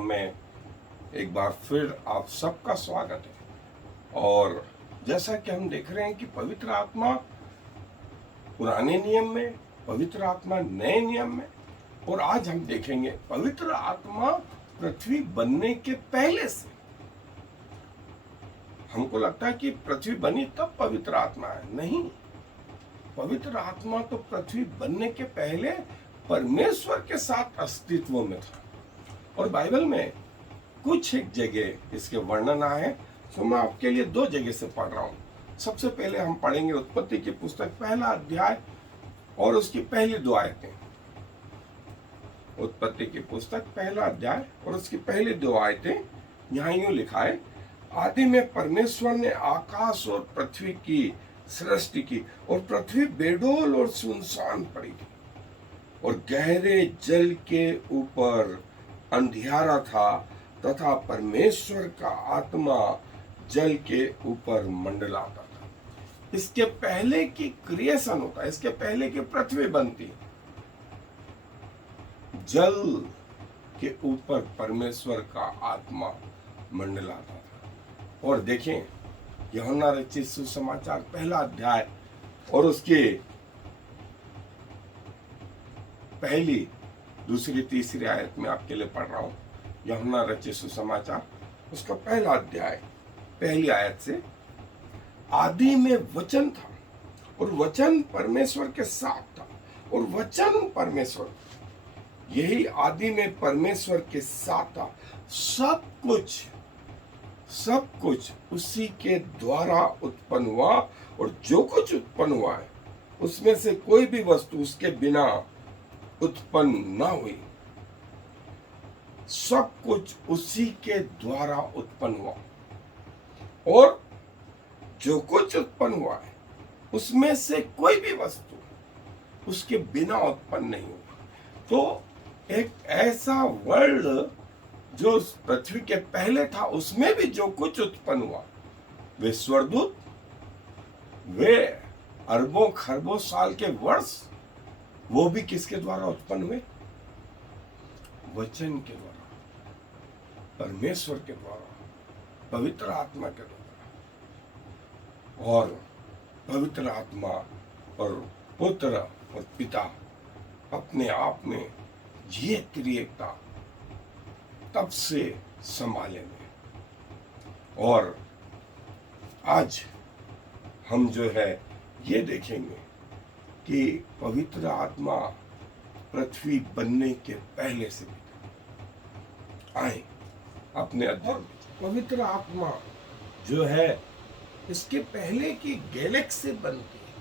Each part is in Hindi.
कार्यक्रम में एक बार फिर आप सबका स्वागत है। और जैसा कि हम देख रहे हैं कि पवित्र आत्मा पुराने नियम में, पवित्र आत्मा नए नियम में, और आज हम देखेंगे पवित्र आत्मा पृथ्वी बनने के पहले से। हमको लगता है कि पृथ्वी बनी तब पवित्र आत्मा है, नहीं। पवित्र आत्मा तो पृथ्वी बनने के पहले परमेश्वर के साथ अस्तित्व में था। और बाइबल में कुछ एक जगह इसके वर्णन आए, तो मैं आपके लिए 2 जगह से पढ़ रहा हूं। सबसे पहले हम पढ़ेंगे उत्पत्ति की पुस्तक 1 अध्याय और उसकी पहली 2 आयतें। उत्पत्ति की पुस्तक 1 अध्याय और उसकी पहली 2 आयतें। यहाँ यूं लिखा है, आदि में परमेश्वर ने आकाश और पृथ्वी की सृष्टि की, और पृथ्वी बेडोल और सुनसान पड़ी थी, और गहरे जल के ऊपर अंधियारा था, तथा परमेश्वर का आत्मा जल के ऊपर मंडलाता था। इसके पहले की क्रिएशन होता है, इसके पहले की पृथ्वी बनती है, जल के ऊपर परमेश्वर का आत्मा मंडलाता था। और देखें यूहन्ना रचित सुसमाचार 1 अध्याय और उसके पहली, दूसरी, तीसरी आयत में आपके लिए पढ़ रहा हूं। यूहन्ना रचित सुसमाचार उसका 1 अध्याय पहली आयत से, आदि में वचन था और वचन परमेश्वर के साथ था, और वचन परमेश्वर, यही आदि में परमेश्वर के साथ था। सब कुछ उसी के द्वारा उत्पन्न हुआ, और जो कुछ उत्पन्न हुआ है उसमें से कोई भी वस्तु उसके बिना उत्पन्न न हुई। सब कुछ उसी के द्वारा उत्पन्न हुआ, और जो कुछ उत्पन्न हुआ है उसमें से कोई भी वस्तु उसके बिना उत्पन्न नहीं हुई। तो एक ऐसा वर्ल्ड जो पृथ्वी के पहले था, उसमें भी जो कुछ उत्पन्न हुआ, वे स्वर्गदूत, वे अरबों खरबों साल के वर्ष, वो भी किसके द्वारा उत्पन्न हुए? वचन के द्वारा, परमेश्वर के द्वारा, पवित्र आत्मा के द्वारा। और पवित्र आत्मा और पुत्र और पिता अपने आप में ये त्रिएकता तब से संभाले में। और आज हम जो है ये देखेंगे कि पवित्र आत्मा पृथ्वी बनने के पहले से भी आए अपने अध्ययन। पवित्र आत्मा जो है, इसके पहले की गैलेक्सी बनती है,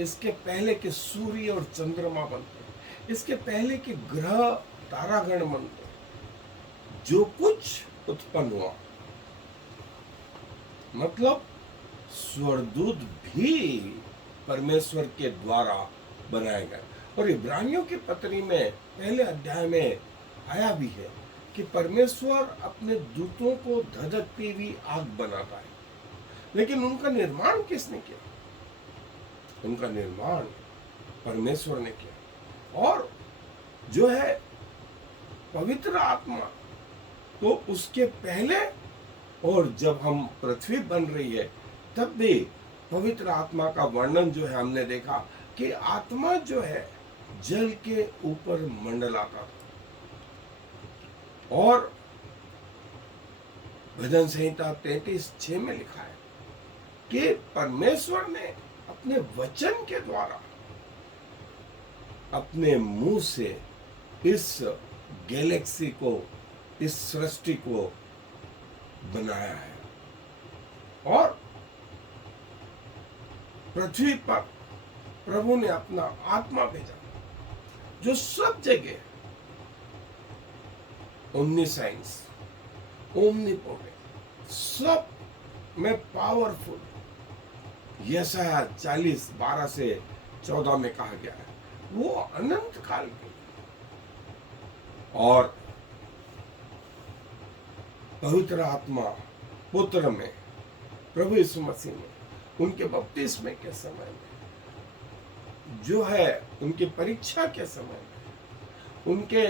इसके पहले के सूर्य और चंद्रमा बनते हैं, इसके पहले के ग्रह तारागण बनते हैं। जो कुछ उत्पन्न हुआ, मतलब स्वर्गदूत भी परमेश्वर के द्वारा बनाए गए। और इब्रानियों की पत्री में 1 अध्याय में आया भी है कि परमेश्वर अपने दूतों को धधकती हुई आग बनाता है। लेकिन उनका निर्माण किसने किया? उनका निर्माण परमेश्वर ने किया। और जो है पवित्र आत्मा, तो उसके पहले, और जब हम पृथ्वी बन रही है तब भी पवित्र आत्मा का वर्णन जो है हमने देखा कि आत्मा जो है जल के ऊपर मंडलाता था। और भजन संहिता 33:6 में लिखा है कि परमेश्वर ने अपने वचन के द्वारा अपने मुंह से इस गैलेक्सी को, इस सृष्टि को बनाया है। और पृथ्वी पर प्रभु ने अपना आत्मा भेजा, जो सब जगह ओमनीसेंस, ओमनीपोटेंट, सब में पावरफुल। यशाया 40:12 से 14 में कहा गया है, वो अनंत काल के। और पवित्र आत्मा पुत्र में, प्रभु यीशु मसीह में, उनके बपतिस्मे के समय में, जो है उनकी परीक्षा के समय में, उनके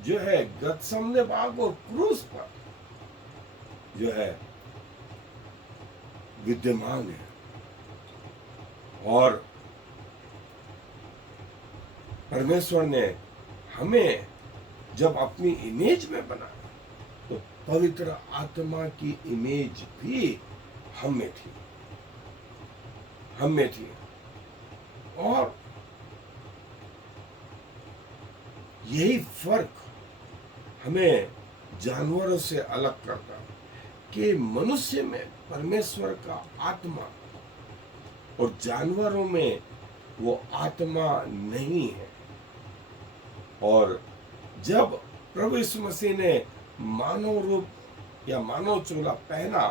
जो है गतसमने बाग और क्रूस पर जो है विद्यमान है। और परमेश्वर ने हमें जब अपनी इमेज में बनाया तो पवित्र आत्मा की इमेज भी हमें थी, हमें थी। और यही फर्क हमें जानवरों से अलग करता है कि मनुष्य में परमेश्वर का आत्मा और जानवरों में वो आत्मा नहीं है। और जब प्रभु यीशु मसीह ने मानव रूप या मानव चोला पहना,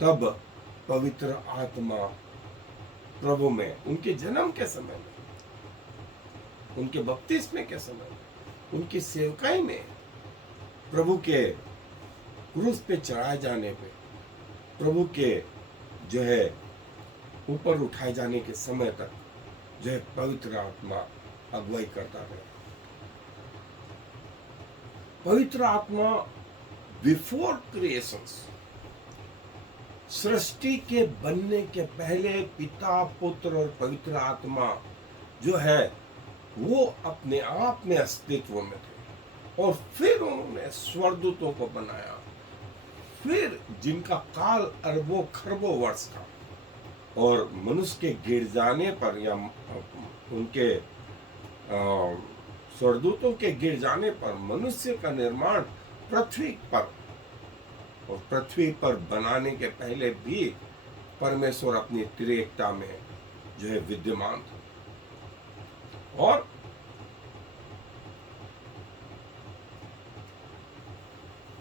तब पवित्र आत्मा प्रभु में उनके जन्म के समय में, उनके बपतिस्मे के समय में, उनकी सेवकाई में, प्रभु के क्रूस पे चढ़ाए जाने पे, प्रभु के जो है ऊपर उठाए जाने के समय तक जो है पवित्र आत्मा अगुवाई करता है। पवित्र आत्मा बिफोर क्रिएशंस, सृष्टि के बनने के पहले पिता, पुत्र और पवित्र आत्मा जो है वो अपने आप में अस्तित्व में थे। और फिर उन्होंने स्वर्गदूतों को बनाया, फिर जिनका काल अरबों खरबों वर्ष था। और मनुष्य के गिर जाने पर या उनके स्वर्गदूतों के गिर जाने पर मनुष्य का निर्माण पृथ्वी पर, और पृथ्वी पर बनाने के पहले भी परमेश्वर अपनी त्रिएकता में जो है विद्यमान था। और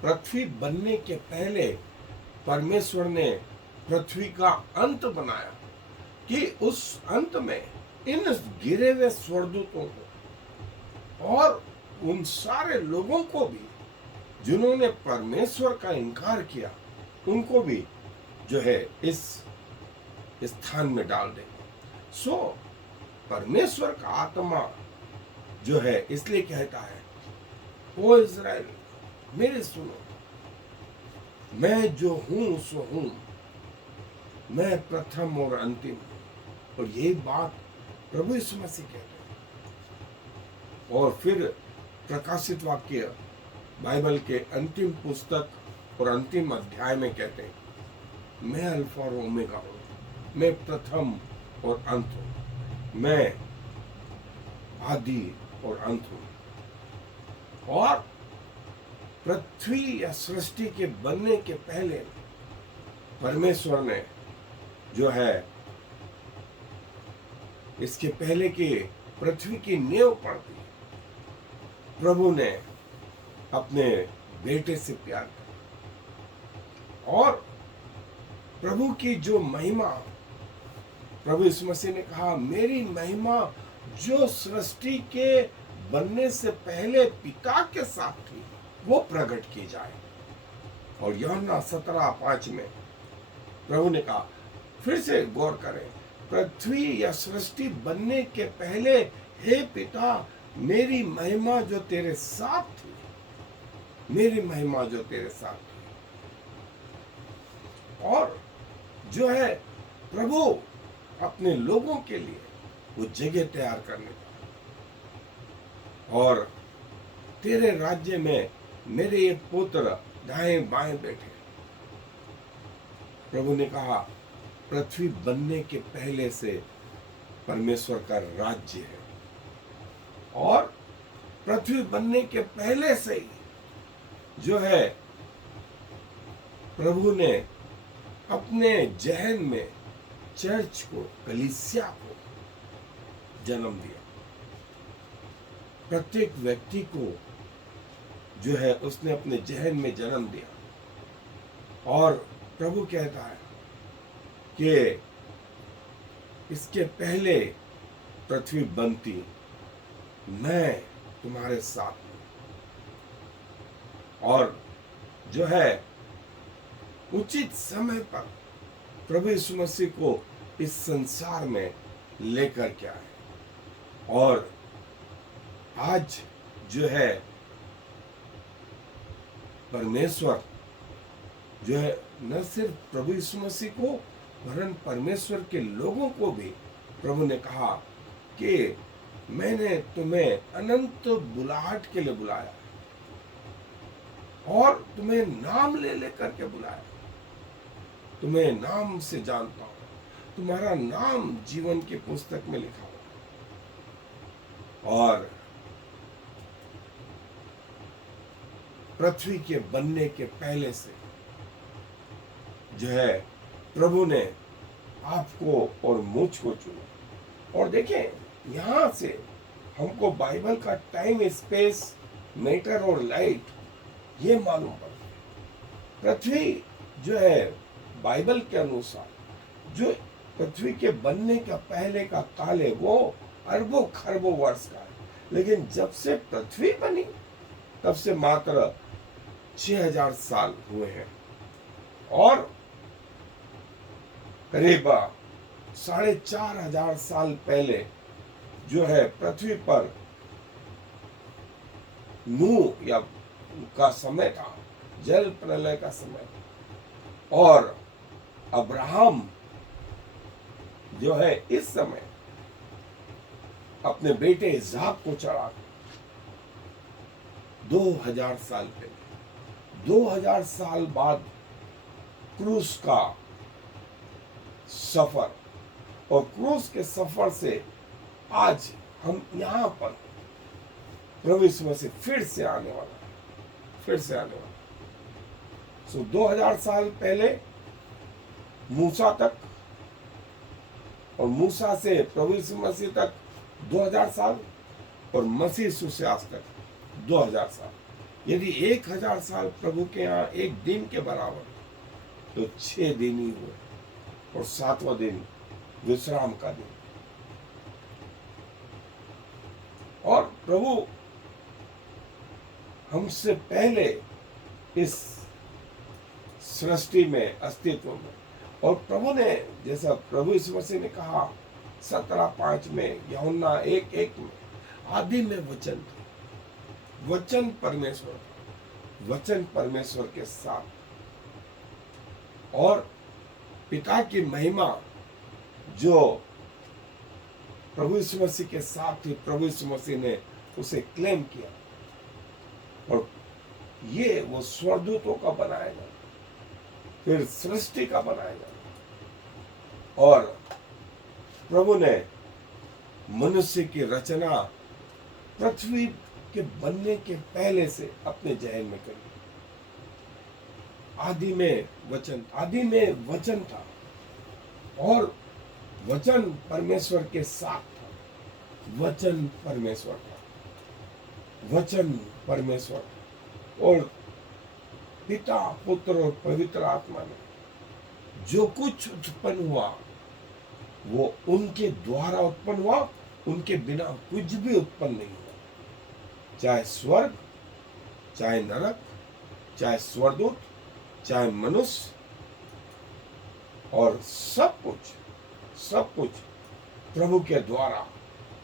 पृथ्वी बनने के पहले परमेश्वर ने पृथ्वी का अंत बनाया कि उस अंत में इन गिरे हुए स्वर्गदूतों को और उन सारे लोगों को भी जिन्होंने परमेश्वर का इनकार किया, उनको भी जो है इस स्थान में डाल देंगे। सो परमेश्वर का आत्मा जो है इसलिए कहता है, ओ इज़राइल मेरे सुनो, मैं जो हूं सो हूं, मैं प्रथम और अंतिम हूं। और यही बात प्रभु यीशु मसीह कहते हैं। और फिर प्रकाशित वाक्य बाइबल के अंतिम पुस्तक और अंतिम अध्याय में कहते हैं, मैं अल्फा और ओमेगा हूं, मैं प्रथम और अंत हूं, मैं आदि और अंत हूं। और पृथ्वी या सृष्टि के बनने के पहले परमेश्वर ने जो है इसके पहले की पृथ्वी की नींव पड़ दी। प्रभु ने अपने बेटे से प्यार किया और प्रभु की जो महिमा, प्रभु यीशु मसीह ने कहा, मेरी महिमा जो सृष्टि के बनने से पहले पिता के साथ थी वो प्रकट की जाए। और यूहन्ना 17:5 में प्रभु ने कहा, फिर से गौर करें, पृथ्वी या सृष्टि बनने के पहले हे पिता मेरी महिमा जो तेरे साथ थी, मेरी महिमा जो तेरे साथ थी। और जो है प्रभु अपने लोगों के लिए वो जगह तैयार करने का, और तेरे राज्य में मेरे ये पुत्र दाएं बाएं बैठे। प्रभु ने कहा, पृथ्वी बनने के पहले से परमेश्वर का राज्य है, और पृथ्वी बनने के पहले से ही जो है प्रभु ने अपने जहन में चर्च को, कलीसिया को जन्म दिया। प्रत्येक व्यक्ति को जो है उसने अपने जहन में जन्म दिया। और प्रभु कहता है कि इसके पहले पृथ्वी बनती मैं तुम्हारे साथ हूं। और जो है उचित समय पर प्रभु यीशु मसीह को इस संसार में लेकर के आए। और आज जो है परमेश्वर जो है न सिर्फ प्रभु यीशु मसीह को वरन परमेश्वर के लोगों को भी प्रभु ने कहा कि मैंने तुम्हें अनंत बुलाहट के लिए बुलाया और तुम्हें नाम ले लेकर के बुलाया, तुम्हें नाम से जानता हूं, तुम्हारा नाम जीवन की पुस्तक में लिखा हुआ। और पृथ्वी के बनने के पहले से जो है प्रभु ने आपको और मुझको चुना। और देखें यहां से हमको बाइबल का टाइम, स्पेस, मैटर और लाइट ये मालूम पड़ता है। पृथ्वी जो है बाइबल के अनुसार जो पृथ्वी के बनने का पहले का काल है वो अरबों खरबों वर्ष का है, लेकिन जब से पृथ्वी बनी तब से मात्र 6000 साल हुए हैं। और करीब 4500 साल पहले जो है पृथ्वी पर नूह या का समय था, जल प्रलय का समय था। और अब्राहम जो है इस समय अपने बेटे इसहाक को चढ़ा 2000 साल पहले, 2000 साल बाद क्रूस का सफर, और क्रूस के सफर से आज हम यहां पर प्रभु यीशु मसीह फिर से आने वाला। सो 2000 साल पहले मूसा तक, और मूसा से प्रभु यीशु मसीह तक 2000 साल, और मसीह यीशु से आज तक 2000 साल। यदि 1000 साल प्रभु के यहाँ एक दिन के बराबर तो 6 दिन ही हुए, और 7वां दिन विश्राम का दिन। और प्रभु हमसे पहले इस सृष्टि में अस्तित्व में, और प्रभु ने जैसा प्रभु यीशु मसीह ने कहा 17:5 में, यूहन्ना 1:1 में, आदि में वचन था, वचन परमेश्वर था, वचन परमेश्वर के साथ, और पिता की महिमा जो प्रभु यीशु मसीह के साथ थी, प्रभु यीशु मसीह ने उसे क्लेम किया, और ये वो स्वर्गदूतों का बनाएगा, फिर सृष्टि का बनाएगा। और प्रभु ने मनुष्य की रचना पृथ्वी के बनने के पहले से अपने जहन में करी। आदि में वचन था, और वचन परमेश्वर के साथ था, वचन परमेश्वर था, वचन परमेश्वर, और पिता, पुत्र और पवित्र आत्मा ने जो कुछ उत्पन्न हुआ वो उनके द्वारा उत्पन्न हुआ, उनके बिना कुछ भी उत्पन्न नहीं हुआ। चाहे स्वर्ग, चाहे नरक, चाहे स्वर्गदूत, चाहे मनुष्य, और सब कुछ प्रभु के द्वारा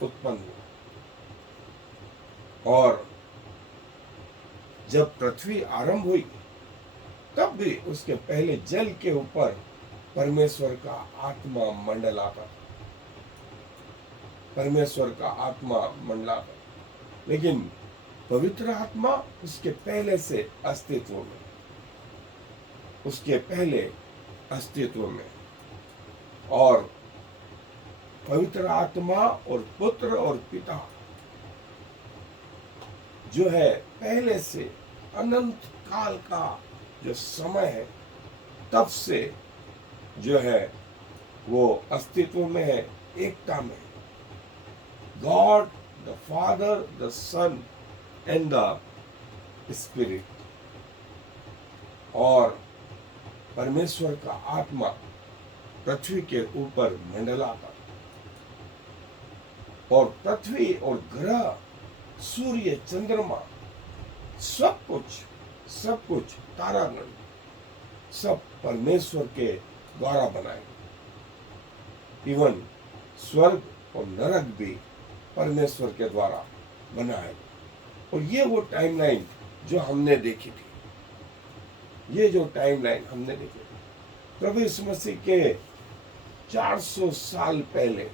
उत्पन्न हुआ। और जब पृथ्वी आरंभ हुई तब भी उसके पहले जल के ऊपर परमेश्वर का आत्मा मंडलाता था, परमेश्वर का आत्मा मंडलाता। लेकिन पवित्र आत्मा उसके पहले से अस्तित्व में, उसके पहले अस्तित्व में, और पवित्र आत्मा और पुत्र और पिता जो है पहले से अनंत काल का जो समय है तब से जो है वो अस्तित्व में है, एकता में। God the Father, the Son and the Spirit. और परमेश्वर का आत्मा पृथ्वी के ऊपर मंडलाता, और पृथ्वी और ग्रह, सूर्य, चंद्रमा, सब कुछ तारागण सब परमेश्वर के द्वारा बनाए। इवन स्वर्ग और नरक भी परमेश्वर के द्वारा बनाए। और ये वो टाइमलाइन जो हमने देखी थी, ये जो टाइमलाइन हमने देखी थी, प्रभु यीशु मसीह के 400 साल पहले,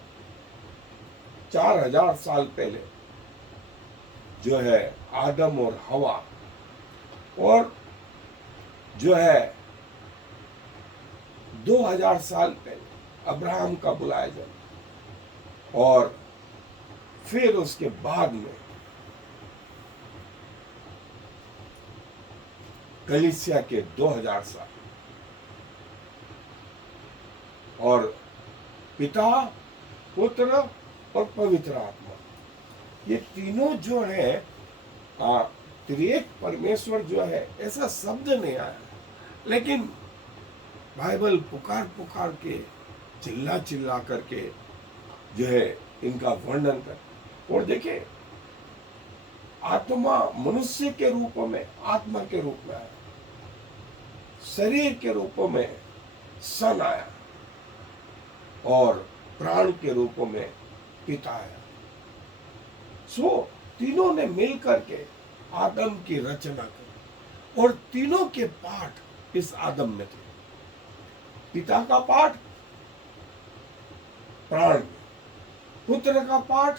4000 साल पहले जो है आदम और हवा, और जो है 2000 साल पहले अब्राहम का बुलाया जन्म, और फिर उसके बाद में कलीसिया के 2000 साल, और पिता, पुत्र और पवित्र आत्मा, ये तीनों जो है त्रिएक परमेश्वर जो है, ऐसा शब्द नहीं आया, लेकिन बाइबल पुकार पुकार के, चिल्ला चिल्ला करके जो है इनका वर्णन कर। और देखिए, आत्मा मनुष्य के रूप में, आत्मा के रूप में आया, शरीर के रूप में सन आया, और प्राण के रूप में पिता आया। सो तीनों ने मिलकर के आदम की रचना की, और तीनों के पार्ट इस आदम में थे। पिता का पार्ट प्राण में, पुत्र का पार्ट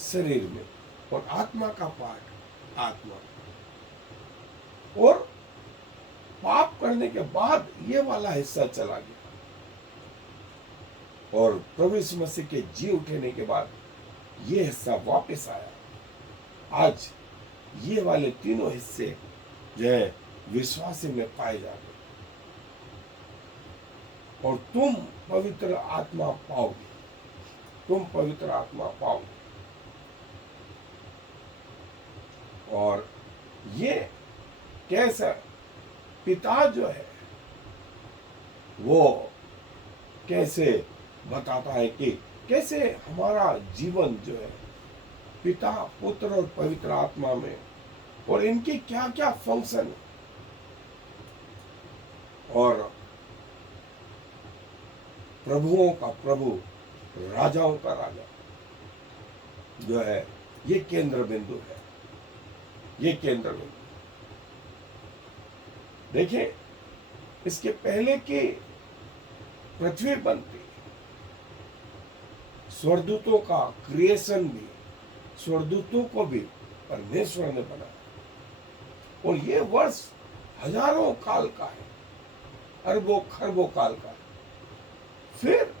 शरीर में, और आत्मा का पार्ट आत्मा में। और पाप करने के बाद ये वाला हिस्सा चला गया, और प्रभु यीशु मसीह के जी उठने के बाद ये हिस्सा वापस आया। आज ये वाले तीनों हिस्से जो है विश्वासी में पाए जाते, और तुम पवित्र आत्मा पाओगे, तुम पवित्र आत्मा पाओगे। और ये कैसा पिता जो है वो कैसे बताता है कि कैसे हमारा जीवन जो है पिता, पुत्र और पवित्र आत्मा में, और इनके क्या क्या फंक्शन है, और प्रभुओं का प्रभु, राजाओं का राजा जो है, ये केंद्र बिंदु है, ये केंद्र बिंदु। देखिए, इसके पहले की पृथ्वी बनती, स्वर्गदूतों का क्रिएशन भी, स्वर्गदूतों को भी परमेश्वर ने बनाया, और ये वर्ष हजारों काल का है, अरबों खरबों काल का है। फिर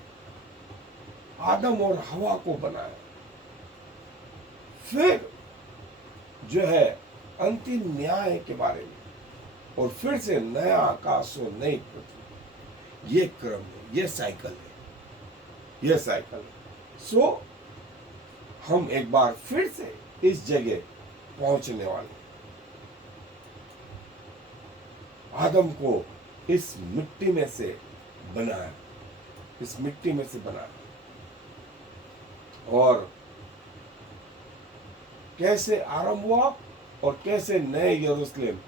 आदम और हवा को बनाया, फिर जो है अंतिम न्याय के बारे में, और फिर से नया आकाश और नई पृथ्वी। ये क्रम है, ये साइकिल है, ये साइकिल है। सो हम एक बार फिर से इस जगह पहुंचने वाले। आदम को इस मिट्टी में से बनाया, इस मिट्टी में से बनाया, और कैसे आरंभ हुआ, और कैसे नए यरूशलेम,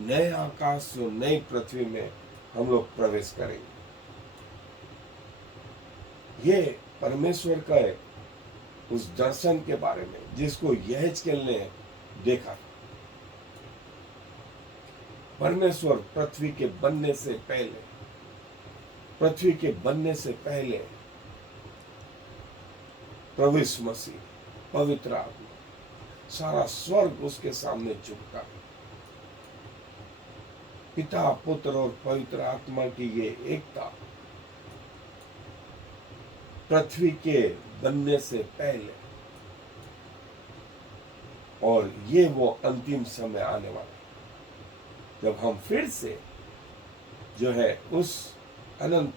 नए आकाश और नई पृथ्वी में हम लोग प्रवेश करेंगे। ये परमेश्वर का उस दर्शन के बारे में जिसको यहेजकेल ने देखा। परमेश्वर पृथ्वी के बनने से पहले, पृथ्वी के बनने से पहले प्रभु यीशु मसीह, पवित्र आत्मा, सारा स्वर्ग उसके सामने झुकता। पिता, पुत्र और पवित्र आत्मा की ये एकता पृथ्वी के बनने से पहले, और ये वो अंतिम समय आने वाला जब हम फिर से जो है उस अनंत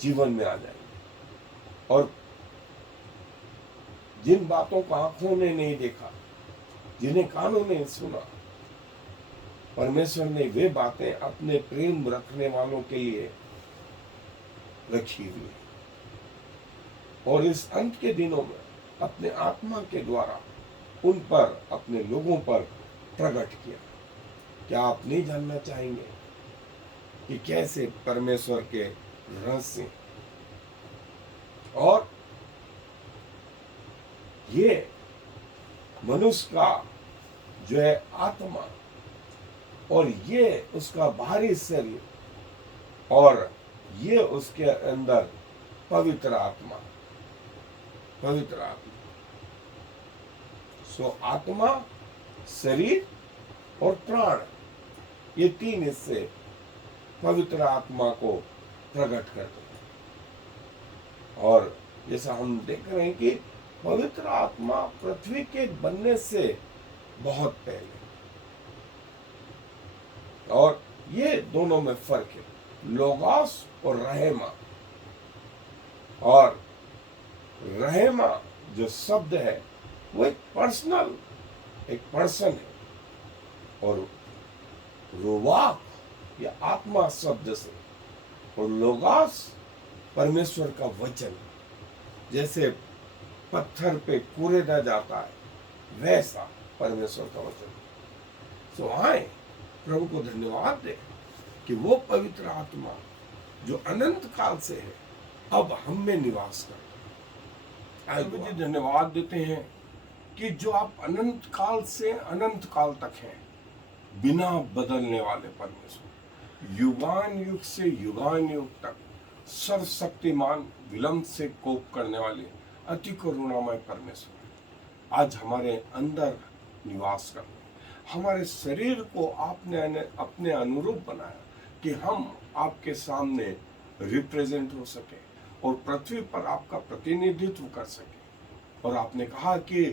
जीवन में आ जाएंगे, और जिन बातों को आंखों ने नहीं देखा, जिन्हें कानों ने सुना, परमेश्वर ने वे बातें अपने प्रेम रखने वालों के लिए रखी हुई है, और इस अंत के दिनों में अपने आत्मा के द्वारा उन पर, अपने लोगों पर प्रकट किया। क्या आप नहीं जानना चाहेंगे कि कैसे परमेश्वर के रहस्य, और ये मनुष्य का जो है आत्मा, और ये उसका बाहरी शरीर, और ये उसके अंदर पवित्र आत्मा। पवित्र आत्मा, सो आत्मा, शरीर और प्राण, ये तीन हिस्से पवित्र आत्मा को प्रकट करते हैं। और जैसा हम देख रहे हैं कि पवित्र आत्मा पृथ्वी के बनने से बहुत पहले, और ये दोनों में फर्क है, लोगोस और रहेमा। और रहेमा जो शब्द है वो एक पर्सन है, और रुवाक या आत्मा शब्द से, और लोगोस परमेश्वर का वचन, जैसे पत्थर पे कूरेदा जाता है वैसा परमेश्वर का वचन। सो आए प्रभु को धन्यवाद दे कि वो पवित्र आत्मा जो अनंत काल से है अब हम में निवास करता है। मुझे धन्यवाद देते हैं कि जो आप अनंत काल से अनंत काल तक हैं, बिना बदलने वाले परमेश्वर, युगान युग से युगान युग तक सर्वशक्तिमान, विलंब से कोप करने वाले अति करुणामय परमेश्वर, आज हमारे अंदर निवास करते, हमारे शरीर को आपने अपने अनुरूप बनाया कि हम आपके सामने रिप्रेजेंट हो सके और पृथ्वी पर आपका प्रतिनिधित्व कर सके। और आपने कहा कि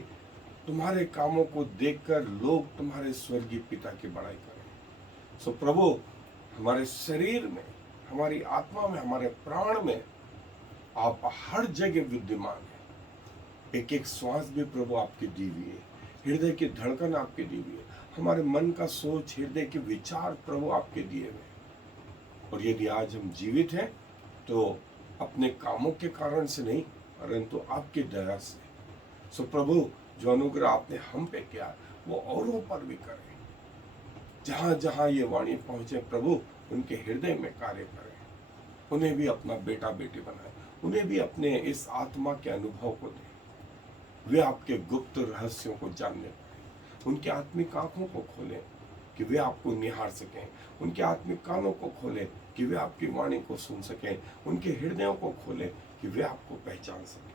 तुम्हारे कामों को देखकर लोग तुम्हारे स्वर्गीय पिता की बड़ाई करें। सो प्रभु, हमारे शरीर में, हमारी आत्मा में, हमारे प्राण में आप हर जगह विद्यमान है। एक एक श्वास भी प्रभु आपकी दी हुई है, हृदय की धड़कन आपकी दी हुई है, हमारे मन का सोच, हृदय के विचार प्रभु आपके दिए हुए। और यदि आज हम जीवित हैं तो अपने कामों के कारण से नहीं, परंतु आपकी दया से। सो प्रभु, जो अनुग्रह आपने हम पे किया वो औरों पर भी करें। जहां जहां ये वाणी पहुंचे प्रभु, उनके हृदय में कार्य करें, उन्हें भी अपना बेटा बेटी बनाए, उन्हें भी अपने इस आत्मा के अनुभव को दें। वे आपके गुप्त रहस्यों को जानने पाए, उनके आत्मिक आंखों को खोलें कि वे आपको निहार सकें, उनके आत्मिक कानों को खोलें कि वे आपकी वाणी को सुन सकें, उनके हृदयों को खोलें कि वे आपको पहचान सकें।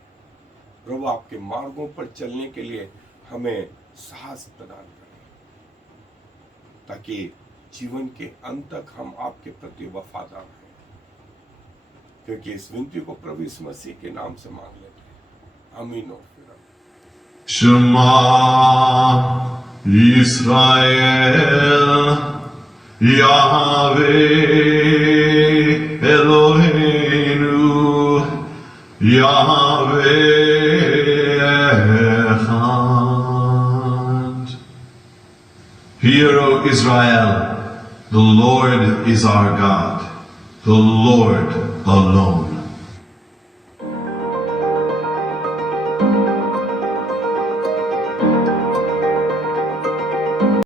प्रभु, आपके मार्गों पर चलने के लिए हमें साहस प्रदान करें, ताकि जीवन के अंत तक हम आपके प्रति वफादार रहें। क्योंकि इस विनती को प्रभु यीशु मसीह के नाम से मांग लेते हैं, आमीन। और फिर Shema Yisrael Yahweh Eloheinu Yahweh Echad. Hear, O Israel, the Lord is our God, the Lord alone.